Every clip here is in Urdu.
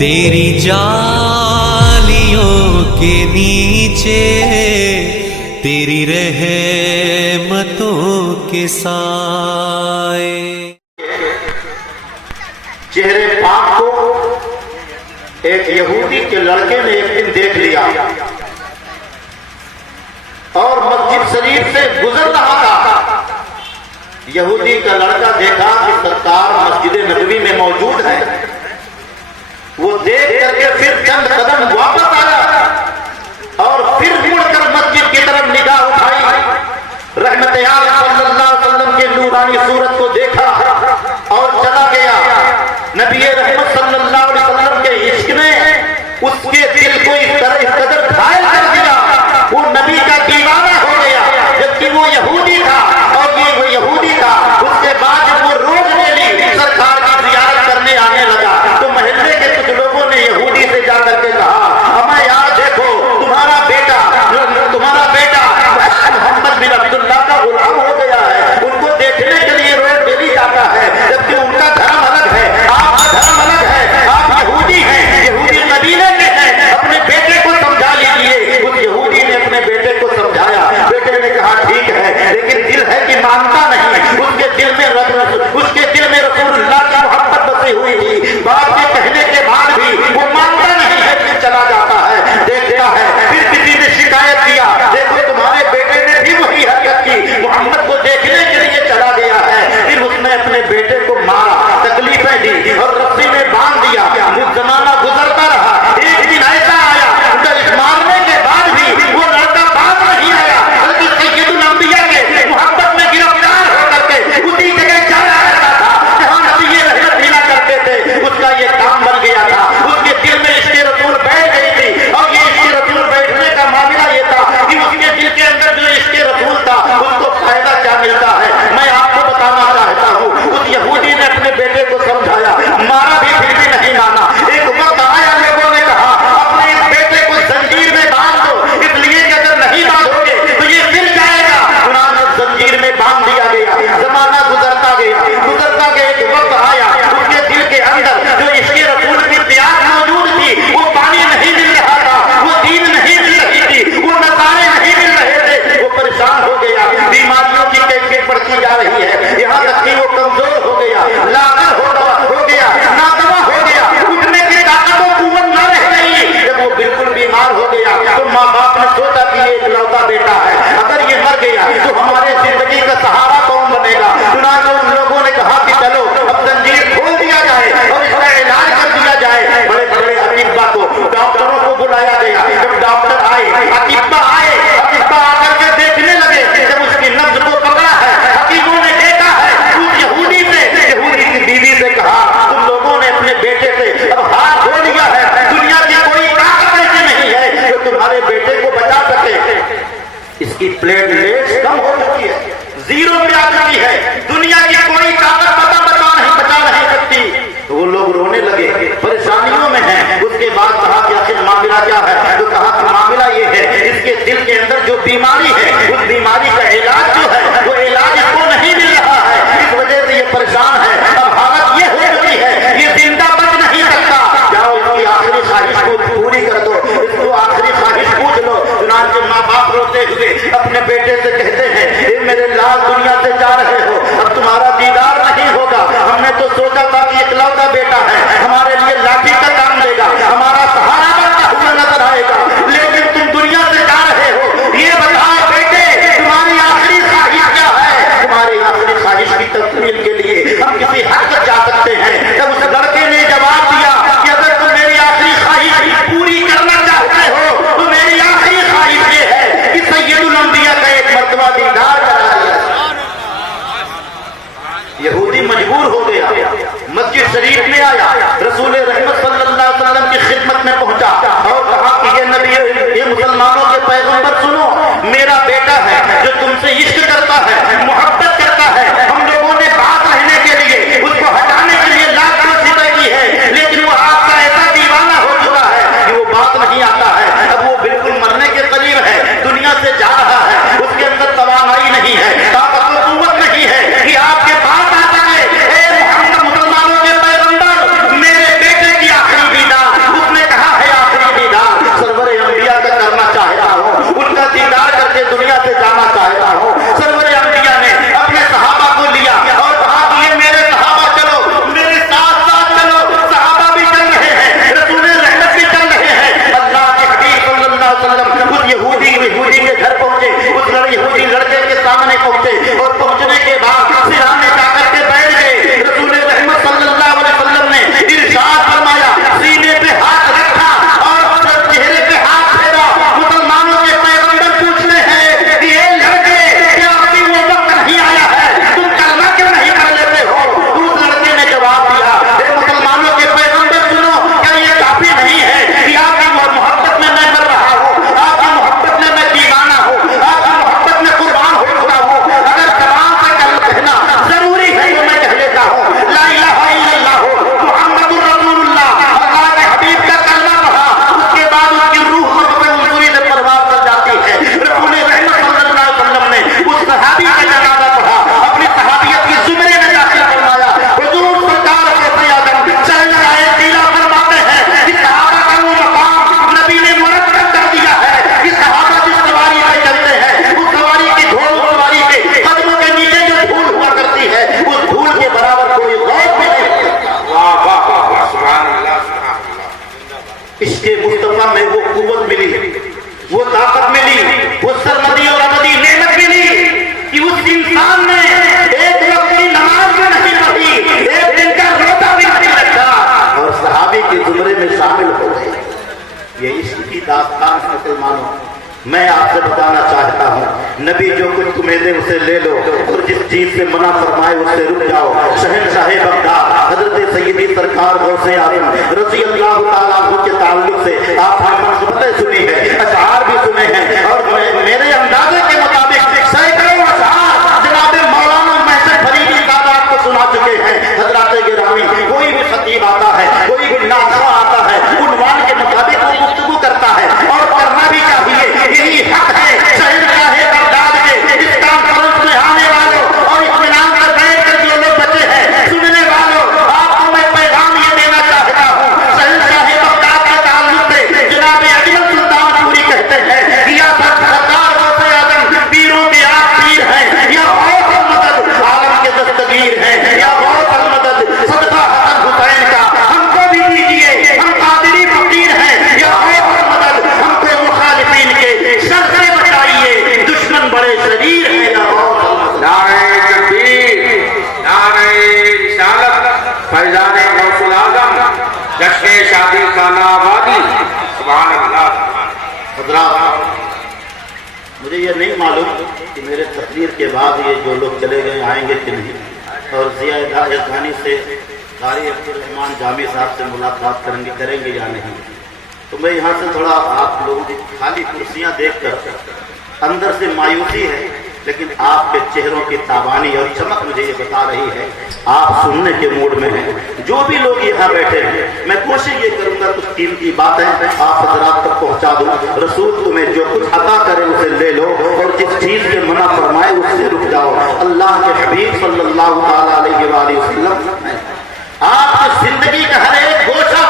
تیری جالیوں کے نیچے تیری رحمتوں کے سائے. چہرے پاک کو ایک یہودی کے لڑکے نے ایک دن دیکھ لیا اور مسجد شریف سے گزر رہا تھا. یہودی کا لڑکا دیکھا کہ سرکار مسجد نبوی میں موجود ہے. وہ دیکھ کر کے پھر چند قدم واپس آیا اور پھر مڑ کر مسجد کی طرف نگاہ اٹھائی. رحمت عالم صلی اللہ علیہ وسلم کے نورانی صورت کو دیکھا اور چلا گیا. نبی رحمت صلی اللہ علیہ وسلم کے عشق نے اس کے دل کو اس قدر گھائل کر دیا وہ نبی کا دیوانہ ہو گیا. جبکہ وہ یہودی تھا اور یہ وہ یہودی تھا. اس کے بعد جب وہ روز ڈیلی سرکار کی زیارت کرنے آنے لگا تو محلے کے کچھ لوگوں نے یہودی سے جا کر کے کہا ہمیں یار دیکھو تمہارا بیٹا محمد بن عبداللہ کا غلام ہو گیا ہے. ان کو دیکھنے کے لیے روز ڈیلی جاتا ہے جبکہ ان کا دھرم الگ ہے آپ کا دھرم الگ ہے. آپ یہودی ہیں یہودی قبیلے کے ہیں. اپنے بیٹے کو سمجھا لیجیے. اس یہودی نے اپنے بیٹے کو سمجھایا. بیٹے نے کہا ٹھیک ہے لیکن دل ہے کہ مانتا نہیں. اس کے دل میں رسول اللہ کی محبت بسی ہوئی تھی. باپ کے کہنے کے بعد بھی وہ مانتا نہیں ہے پھر چلا جاتا ہے. دیکھتا ہے پھر کسی نے شکایت کیا دیکھو تمہارے بیٹے نے بھی وہی حرکت کی محمد کو دیکھنے کے لیے چلا گیا ہے. پھر اس نے اپنے بیٹے کو مارا تکلیفیں دی اور رسی میں باندھ دیا. وہ زمانہ گزرتا رہا. ایک دن ایسا آیا اس مارنے کے بعد بھی وہ لڑکا باز نہیں آیا بلکہ سید الانبیاء کے محبت میں گرفتار ہو کر کے اسی جگہ چلا رہتا تھا جہاں نبی رحمت ملا کرتے تھے. اس کا یہ کام بن گیا تھا. اس کے دل میں عشق رسول بیٹھ گئی تھی اور یہ عشق رسول بیٹھنے کا معاملہ یہ تھا کہ اس کے دل کے اندر جو عشق رسول تھا اس کو فائدہ کیا ملتا ہے. میں آپ کو بتانا چاہتا ہوں اس یہودی نے اپنے بیٹے کو سمجھایا مارا بھی پھر بھی نہیں مانا. ایک وقت آیا لوگوں نے کہا اپنے اس بیٹے کو زنجیر میں باندھ دو اس لیے کہ اگر نہیں باندھو گے تو یہ گر جائے گا. چنانچہ زنجیر میں باندھ دیا گیا. زمانہ گزرتا گیا. ایک وقت آیا اس کے دل کے اندر جو عشق رسول کی پیاس موجود تھی وہ پانی نہیں مل رہا تھا. وہ دین نہیں مل رہی تھی. وہ نظارے نہیں مل رہے تھے. وہ پریشان ہو گیا. بیماریوں کی کیفیت بڑھتی جا رہی ہے یہاں تک کہ وہ کمزور ہو گیا لاغر ہو گیا نادوا ہو گیا. اٹھنے کی طاقت و قوت نہ رہ گئی. جب وہ بالکل بیمار ہو گیا تو ماں باپ نے سوچا کہ یہ اکلوتا بیٹا ہے اگر یہ مر گیا تو ہمارے زندگی کا سہارا کون بنے گا. چنانچہ ان لوگوں نے کہا کہ چلو اب زنجیر کھول دیا جائے اور اس کا علاج کر دیا جائے. بڑے بڑے اطباء کو ڈاکٹروں کو بلایا گیا. جب ڈاکٹر آئے اطباء آ کر کے دیکھنے لگے. جب اس کی نبض کو پکڑا ہے حکیموں نے دیکھا ہے اس یہودی کی بیوی سے کہا تم لوگوں نے اپنے بیٹے سے اب ہاتھ دھو لیا ہے. دنیا کی کوئی طاقت ایسی نہیں ہے جو تمہارے بیٹے کو بچا سکے. اس کی پلیٹلیٹس کم ہو چکی ہے زیرو پہ آ چکی ہے. دنیا کی کوئی طاقت بچا نہیں سکتی. وہ لوگ رونے لگے پریشانیوں میں ہیں. اس کے بعد کہا کہ آخر معاملہ کیا ہے تو کہا کہ معاملہ یہ ہے اس کے دل کے اندر جو بیماری ہے اس بیماری کا علاج جو ہے وہ علاج اس کو نہیں مل رہا ہے. اس وجہ سے یہ پریشان ہے. اب حالت یہ ہو چکی ہے یہ زندہ بچ نہیں سکتا. جاؤ اس کی آخری خواہش کو پوری کر دو. اس کو آخری خواہش پوچھ لو. چنانچہ ماں باپ روتے ہوئے اپنے بیٹے سے کہتے ہیں اے میرے لال دنیا سے جا رہے ہو اب تمہارا دیدار نہیں ہوگا. ہم نے تو سوچا تھا کہ اکلوتا بیٹا ہے ہمارے لیے لاٹھی کا کام دے گا ہمارا سہارا بنتا ہوا نظر آئے گا. لیکن تم دنیا سے جا رہے ہو یہ بتاؤ بیٹے تمہاری آخری خواہش کیا ہے. تمہاری آخری خواہش کی تکمیل کے لیے ہم کسی حد تک جا سکتے ہیں. جب اس لڑکے نے جواب دیا کہ اگر تم میری آخری خواہش پوری کرنا چاہتے ہو تو میری آخری خواہش یہ ہے کہ سید الانبیاء کا ایک مرتبہ دیدار کرا دیا. یہودی مجبور ہو گیا. مسجد شریف میں آیا رسول رحمت صلی اللہ علیہ وسلم کی خدمت میں پہنچا اور کہا کہ یہ نبی یہ مسلمانوں کے پیغمبر سنو میرا بیٹا ہے جو تم سے عشق کرتا ہے محبت کرتا ہے. ہم لوگوں نے بات رہنے کے لیے اس کو ہٹانے کے لیے لاکھ کوشش کی ہے لیکن وہ آپ کا ایسا دیوانہ ہو چکا ہے کہ وہ بات نہیں آتا ہے. اب وہ بالکل مرنے کے قریب ہے. دنیا سے جا رہا ہے. اس کے اندر توانائی نہیں ہے طاقت و قوت نہیں ہے کہ آپ کے پاس آ سکے. اے محمد مسلمانوں کے پیغمبر میرے بیٹے کی آخری دیدار میں آپ سے بتانا چاہتا ہوں نبی جو کچھ تمہیں دے اسے لے لو اور جس چیز سے منع فرمائے اس سے رک جاؤ. شہنشاہ بغداد حضرت سیدی سرکار غوث اعظم رضی اللہ تعالیٰ عنہ کے تعلق سے آپ نے منقبتیں سنی ہے, اشعار بھی سنے ہیں, اور میرے اندازے کے مطابق سینکڑوں اشعار جناب مولانا محسن فریدی صاحب آپ کو سنا چکے ہیں. حضرات گرامی, کوئی بھی خطیب آتا ہے, کوئی بھی ناظر آتا ہے, عنوان کے مطابق وہ گفتگو کرتا ہے اور کرنا بھی چاہیے. یہی حق ہے شہنشاہ بغداد کے اس کانفرنس میں آنے والوں اور اطمینان پر بیٹھ کر جو لوگ بچے ہیں سننے والوں, آپ کو میں پیغام یہ دینا چاہتا ہوں. شہنشاہ بغداد کے تعلق سے جناب اجمل سلطان پوری کہتے ہیں یا سرکار غوث اعظم پیروں کے آپ پیر ہیں, یا غوث المدد عالم کے دستگیر ہیں, یا غوث المدد صدقہ حسن حسین کا ہم کو بھی دیجیے, ہم قادری فقیر ہیں, یا غوث المدد ہم کو مخالفین کے شر سے بچائیے, دشمن بڑے شریر ہیں, یا غوث المدد. نعرہ تکبیر, نعرہ رسالت, فیضان غوث الاعظم, جشن شادی خانہ آبادی. سبحان اللہ. حضرات, مجھے یہ نہیں معلوم کہ میرے تقریر کے بعد یہ جو لوگ چلے گئے آئیں گے کہ نہیں, اور ضیاء الحقانی سے قاری عبدالرحمان جامی صاحب سے ملاقات کریں گے یا نہیں. تو میں یہاں سے تھوڑا آپ لوگوں کی خالی کرسیاں دیکھ کر اندر سے مایوسی ہے, لیکن آپ کے چہروں کی تابانی اور چمک مجھے یہ بتا رہی ہے آپ سننے کے موڈ میں ہیں. جو بھی لوگ یہاں بیٹھے ہیں میں کوشش یہ کروں گا کچھ قیمتی باتیں آپ حضرات تک پہنچا دوں. رسول تمہیں جو کچھ عطا کرے اسے لے لو اور جس چیز کے منع فرمائے اس سے رک جاؤ. اللہ کے حبیب صلی اللہ تعالیٰ علیہ وآلہ وسلم آپ کی زندگی کا ہر ایک گوشہ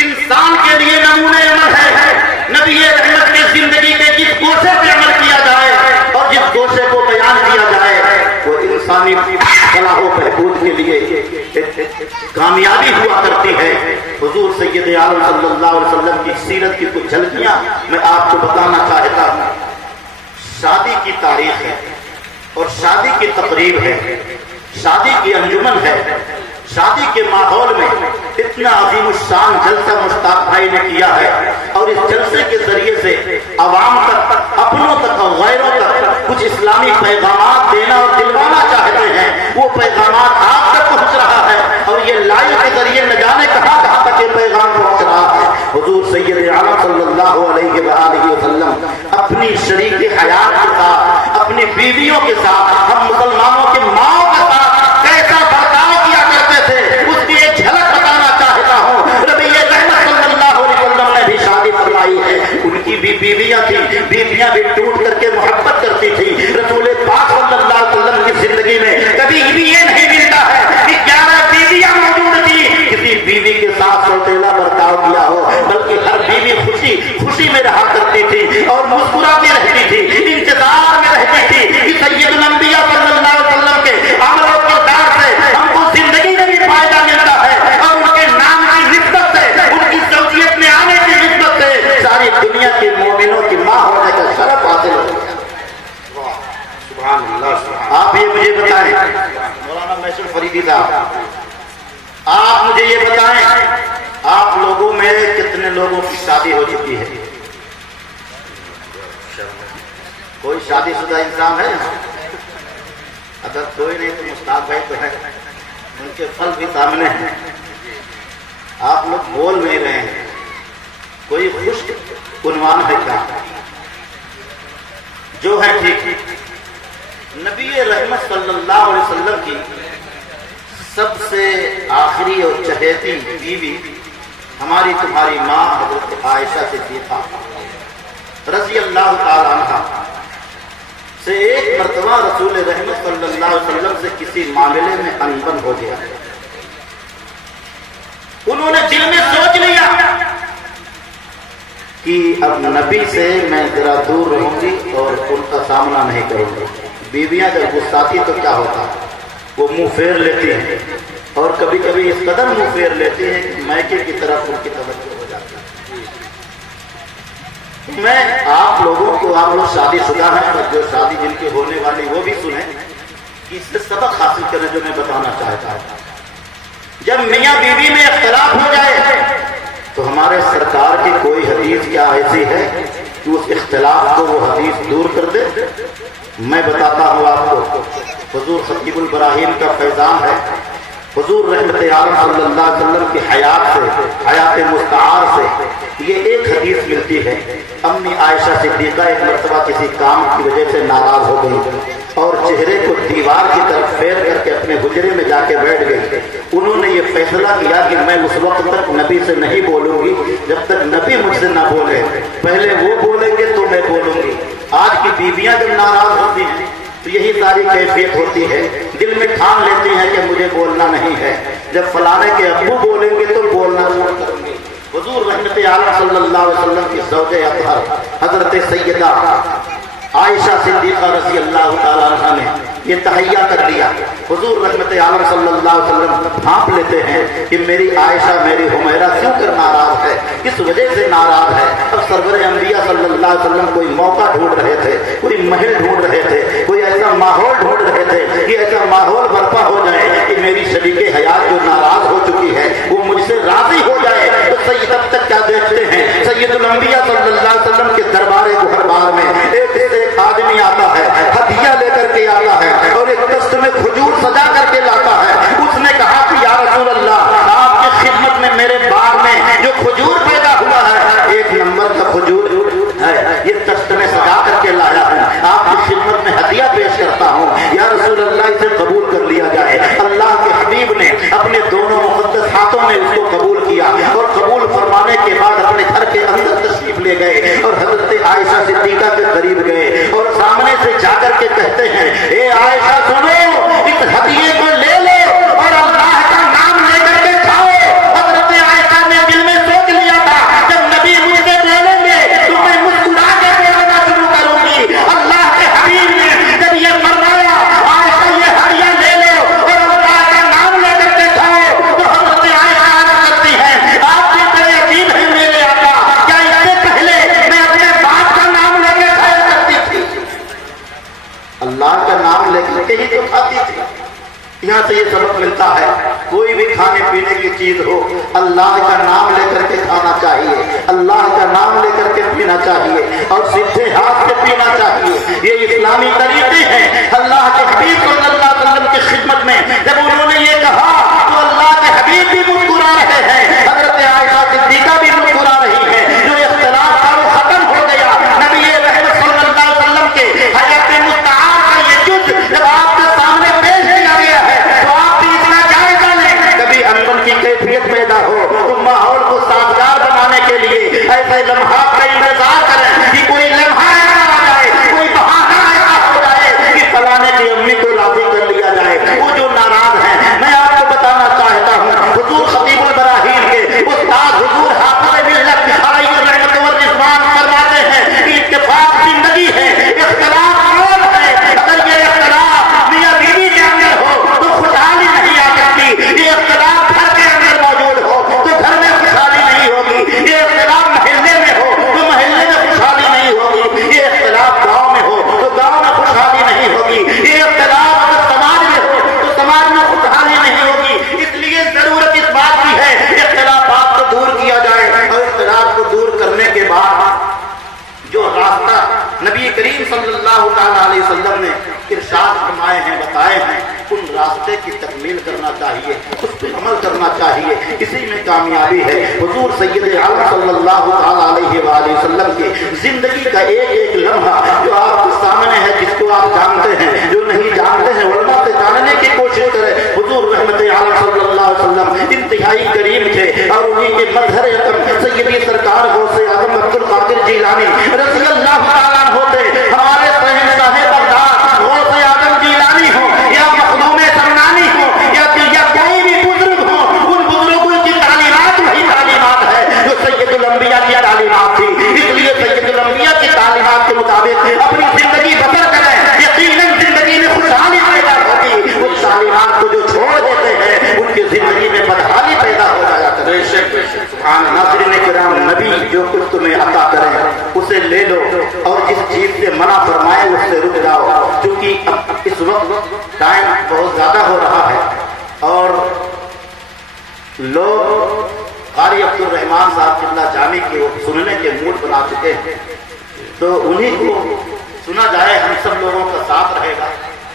انسان کے لیے نمونے عمل ہے. نبی رحمت کی زندگی کے جس گوشے پہ عمل کیا جائے اور جس گوشے کو بیان کیا جائے وہ انسانی فلاح و بہبود کے لیے کامیابی ہوا کرتی ہے. حضور سید عالم صلی اللہ علیہ وسلم کی سیرت کی کچھ جھلکیاں میں آپ کو بتانا چاہتا ہوں. شادی کی تاریخ ہے اور شادی کی تقریب ہے, شادی کی انجمن ہے. شادی کے ماحول میں اتنا عظیم الشان جلسہ مشتاق بھائی نے کیا ہے, اور اس جلسے کے ذریعے سے عوام تک, اپنوں تک اور غیروں تک کچھ اسلامی پیغامات دینا اور دلوانا چاہتے ہیں. وہ پیغامات آپ تک پہنچ رہا ہے, اور یہ لائیو کے ذریعے نہ جانے کہاں کہاں تک یہ پیغام پہنچ رہا ہے. حضور سید عالم صلی اللہ علیہ وآلہ وسلم اپنی شریک حیات کے ساتھ, اپنی بیویوں کے ساتھ, ہم مسلمانوں کے ماؤں کے ساتھ کیسا برتاؤ کیا کرتے تھے اس کی ایک جھلک بتانا چاہتا ہوں. نبی رحمت صلی اللہ علیہ وسلم نے بھی شادی فرمائی ہے, ان کی بھی بیویاں تھیں, بیویاں بھی ٹوٹ کر کے محبت کرتی تھی. رسول پاک صلی اللہ علیہ وسلم کی زندگی میں کبھی بھی یہ نہیں ملتا ہے کہ 11 بیویاں موجود تھی, کسی بیوی کے ساتھ سوتیلا برتاؤ کیا ہو, بلکہ ہر بیوی خوشی خوشی میں رہا کرتی تھی اور مسکراتی رہتی تھی, انتظار میں رہتی تھی کہ سید الانبیاء صلی اللہ علیہ وسلم کے عمل و کردار سے ہم کو زندگی میں بھی فائدہ ملتا ہے, اور ان کے نام کی نسبت سے, ان کی زوجیت میں آنے کی نسبت سے ساری دنیا کے مومنوں کی ماں ہونے کا شرف حاصل ہو گیا. سبحان اللہ. آپ یہ مجھے بتائیں مولانا محسن فریدی صاحب, آپ مجھے یہ بتائیں آپ لوگوں میں کتنے لوگوں کی شادی ہو چکی ہے؟ کوئی شادی شدہ انسان ہے؟ اگر کوئی نہیں تو مستاق بھائی تو ہے, ان کے پھل بھی سامنے ہیں. آپ لوگ بول نہیں رہے ہیں. کوئی خشک عنوان ہے کیا؟ جو ہے ٹھیک. نبی رحمت صلی اللہ علیہ وسلم کی سب سے آخری اور چہیتی بیوی ہماری تمہاری ماں حضرت عائشہ صدیقہ رضی اللہ تعالی عنہا سے ایک مرتبہ رسول رحمت صلی اللہ علیہ وسلم سے کسی معاملے میں انبن ہو گیا. انہوں نے دل میں سوچ لیا کہ اب نبی سے میں ذرا دور رہوں گی اور ان کا سامنا نہیں کروں گی. بیویاں جب غصاتی تو کیا ہوتا ہے, وہ منہ پھیر لیتی ہیں, اور کبھی کبھی اس قدر منہ پھیر لیتی ہیں کہ میکے کی طرف ان کی توجہ ہو جاتی ہے. میں آپ لوگوں کو, آپ لوگ شادی شدہ ہیں اور جو شادی جن کی ہونے والی وہ بھی سنیں, اس سے سبق حاصل کریں جو میں بتانا چاہتا ہوں. جب میاں بیوی میں اختلاف ہو جائے تو ہمارے سرکار کی کوئی حدیث کیا ایسی ہے کہ اس اختلاف کو وہ حدیث دور کر دے؟ میں بتاتا ہوں آپ کو، حضور خطیب البراہیم کا فیضان ہے، حضور رحمت عالم صلی اللہ علیہ وسلم کی حیات سے، حیات مستعار سے یہ ایک حدیث ملتی ہے۔ امی عائشہ صدیقہ ایک مرتبہ کسی کام کی وجہ سے ناراض ہو گئی اور چہرے کو دیوار کی طرف پھیر کر کے اپنے حجرے میں جا کے بیٹھ گئی۔ انہوں نے یہ فیصلہ کیا کہ میں اس وقت تک نبی سے نہیں بولوں گی جب تک نبی مجھ سے نہ بولے، پہلے وہ بولیں گے تو میں بولوں گی۔ آج کی بیویاں جب ناراض ہوتی ہیں تو یہی ساری کیفیت ہوتی ہے، دل میں ٹھان لیتی ہیں کہ مجھے بولنا نہیں ہے، جب فلانے کے ابو بولیں گے تو بولنا شروع کریں گے۔ حضور رحمت عالم صلی اللہ علیہ وسلم کی زوجہ اطہر حضرت سیدہ عائشہ صدیقہ رضی اللہ تعالیٰ عنہ نے یہ تہیہ کر لیا۔ حضور رحمت عالم صلی اللہ علیہ وسلم بھانپ لیتے ہیں کہ میری عائشہ، میری حمیرہ کیوں کر ناراض ہے، کس وجہ سے ناراض ہے۔ اب سرور انبیاء صلی اللہ علیہ وسلم کوئی موقع ڈھونڈ رہے تھے، کوئی محل ڈھونڈ رہے تھے، کوئی ایسا ماحول ڈھونڈ رہے تھے کہ ایسا ماحول برپا ہو جائے کہ میری شریک حیات جو ناراض ہو چکی ہے وہ مجھ سے راضی ہو جائے۔ تو سید اب تک کیا دیکھتے ہیں، سید الانبیاء صلی اللہ علیہ وسلم کے دربار گہربار میں ایک آدمی آتا ہے، ہدیہ لے کر کے آتا ہے اور ایک دست میں کھجور سجا کر کے لاتا ہے۔ اس نے کہا کہ یا رسول اللہ، آپ کی خدمت میں میرے باغ میں جو کھجور پیدا ہوا ہے ایک نمبر کا کھجور ہے، یہ دست میں سجا کر کے لایا ہے، آپ کی خدمت میں ہدیہ پیش کرتا ہوں، یا رسول اللہ اسے قبول کر لیا جائے۔ اللہ کے حبیب نے اپنے دونوں مقدس ہاتھوں میں اس کو قبول کیا اور قبول فرمانے کے بعد اپنے گھر کے اندر تشریف لے گئے اور حضرت عائشہ صدیقہ کے قریب گئے اور سامنے سے جا کر کے کہتے ہیں، اے عائشہ سنو، اس ہدیے کو لے لو اور اللہ کا نام لے کر کے کھاؤ۔ حضرت عائشہ نے دل میں سوچ لیا تھا جب نبی مجھ سے بولیں گے تو میں مسکرا کے بولنا شروع کروں گی۔ اللہ کے حبیب نے جب یہ فرمایا عائشہ یہ ہدیہ لے لو اور اللہ کا نام لے کر کے کھاؤ، تو حضرت عائشہ عرض کرتی ہے، آپ کی بڑے عجیب ہے میرے آقا، کیا اس سے پہلے میں اپنے باپ کا نام لے کے کھایا کرتی تھی؟ اللہ کا نام لے کر کے ہی تو کھاتی تھی۔ یہاں سے یہ سبق ملتا ہے، کوئی بھی کھانے پینے کی چیز ہو اللہ کا نام لے کر کے کھانا چاہیے، اللہ کا نام لے کر کے پینا چاہیے اور سیدھے ہاتھ سے پینا چاہیے۔ یہ اسلامی طریقے ہیں۔ اللہ کے حبیب صلی اللہ علیہ وسلم کی خدمت میں جب انہوں نے یہ کہا تو اللہ کے حبیب بھی مسکرا رہے ہیں، حضرت عائشہ صدیقہ بھی مسکرا رہی ہے۔ جو اختلاف تھا وہ ختم ہو گیا۔ نبی رحمت صلی اللہ علیہ وسلم کے حیات مستعار کا یہ جز جب آپ کے سامنے پیش کیا گیا ہے تو آپ بھی اتنا جائزہ لیں۔ کبھی انبن کی کیفیت پیدا ہو تو ماحول کو سازگار بنانے کے لیے ایسے لمحات کا انتظار کریں کہ کوئی لمحہ ایسا آ جائے، کوئی بہانہ ایسا ہو جائے کہ فلانے کی امی کو راضی کر لیا جائے۔ وہ جو ناراض ہیں، میں آپ کو بتانا چاہتا ہوں، حضور خطیب البراہیم کے استاد حضور حافظ ملت علیہ الرحمت والرضوان فرماتے ہیں کہ اتفاق زندگی ہے، اختلاف موت ہے۔ اگر یہ اختلاف میاں بیوی کے اندر ہو تو خوشحالی نہیں آ سکتی، یہ اختلاف گھر کے اندر موجود ہو تو گھر میں خوشحالی نہیں ہوگی، یہ اختلاف محلے میں ہو تو محلے میں خوشحالی نہیں ہوگی، یہ اختلاف گاؤں میں ہو تو گاؤں میں خوشحالی نہیں ہوگی، یہ اختلاف اگر سماج میں ہو تو سماج میں خوشحالی نہیں ہوگی۔ اس لیے ضرورت اس بات کی ہے اختلافات کو دور کیا جائے اور اختلاف کو دور کرنے کے بعد جو راستہ نبی کریم صلی اللہ تعالیٰ علیہ وسلم نے ارشاد فرمائے ہیں، بتائے ہیں، ان راستے کی تکمیل کرنا چاہیے، اس پہ عمل کرنا چاہیے، اسی میں کامیابی ہے۔ حضور سید عالم صلی اللہ تعالیٰ علیہ وآلہ وسلم کی زندگی کا ایک ایک لمحہ جو آپ کے سامنے ہے، جس کو آپ جانتے ہیں، جو نہیں جانتے ہیں علماء سے جاننے کی کوشش کریں۔ حضور رحمت عالم صلی اللہ علیہ وسلم انتہائی کریم تھے اور انہیں کے مظہر اکرم سیدی سرکار غوث اعظم عبد القادر جیلانی رضی اللہ تعالیٰ ہوتے ہمارے شہنشاہ بغداد غوث اعظم جیلانی ہو یا مخدوم سمنانی ہو یا کوئی بھی بزرگ ہو، ان بزرگوں کی تعلیمات وہی تعلیمات ہے جو سید الانبیاء کی تعلیمات تھی۔ اس لیے سید الانبیاء کی تعلیمات کے مطابق اپنی زندگی بسر کریں، یقیناً زندگی میں خوشحالی پیدا ہوگی۔ اس تعلیمات کو جو چھوڑ دیتے ہیں ان کی زندگی میں بدحالی پیدا ہو جایا کرے۔ ناظرین کرام، نبی جو کچھ تمہیں عطا کریں اسے لے لو اور جس چیز سے منع فرمائے اس سے رک جاؤ، کیونکہ اب اس وقت ٹائم بہت زیادہ ہو رہا ہے اور لوگ قاری عبد الرحمان صاحب اسلامی کی وہ سننے کے موڈ بنا چکے ہیں، تو انہیں کو سنا جائے، ہم سب لوگوں کا ساتھ رہے گا،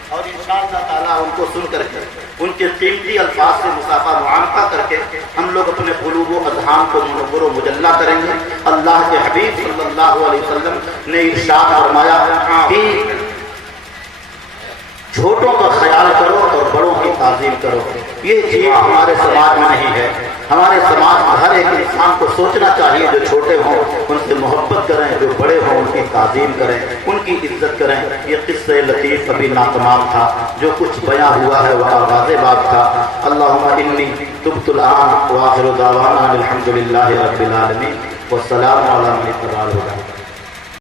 اور انشاءاللہ تعالیٰ ان کو سن کر کے ان کے قیمتی الفاظ سے مصافحہ معانقہ کر کے ہم لوگ اپنے قلوب و اذہان کو منور و مجلہ کریں گے۔ اللہ کے حبیب صلی اللہ علیہ وسلم نے ارشاد فرمایا کہ چھوٹوں کا خیال کرو اور بڑوں کی تعظیم کرو۔ یہ چیز ہمارے سماج میں نہیں ہے۔ ہمارے سماج میں ہر ایک انسان کو سوچنا چاہیے، جو چھوٹے ہوں ان سے محبت کریں، جو بڑے ہوں ان کی تعظیم کریں، ان کی عزت کریں۔ یہ قصہ لطیف ابھی ناتمام تھا، جو کچھ بیان ہوا ہے وہ آغاز بات تھا۔ اللہم انی تبت الآن وآخر دعوانا الحمدللہ رب العالمین والسلام علی من اتبع الہدی۔